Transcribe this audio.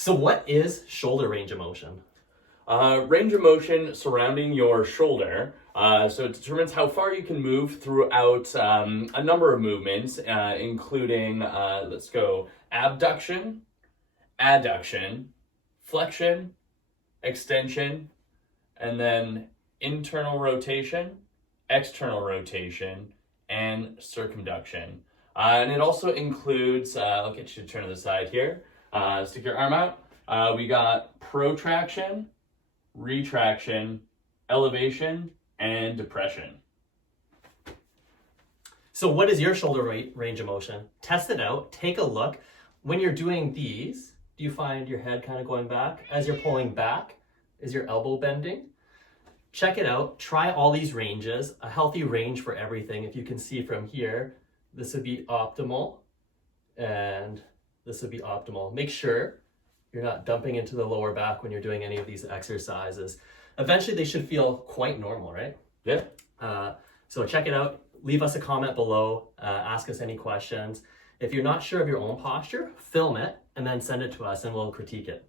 So what is shoulder range of motion? Range of motion surrounding your shoulder. So it determines how far you can move throughout a number of movements, including, let's go, abduction, adduction, flexion, extension, and then internal rotation, external rotation, and circumduction. And it also includes, I'll get you to turn to the side here, stick your arm out. We got protraction, retraction, elevation, and depression. So what is your shoulder range of motion? Test it out, take a look. When you're doing these, do you find your head kind of going back? As you're pulling back, is your elbow bending? Check it out, try all these ranges, a healthy range for everything. If you can see from here, this would be optimal, and this would be optimal. Make sure you're not dumping into the lower back when you're doing any of these exercises. Eventually they should feel quite normal, right? Yeah. So check it out, leave us a comment below, ask us any questions. If you're not sure of your own posture, film it and then send it to us and we'll critique it.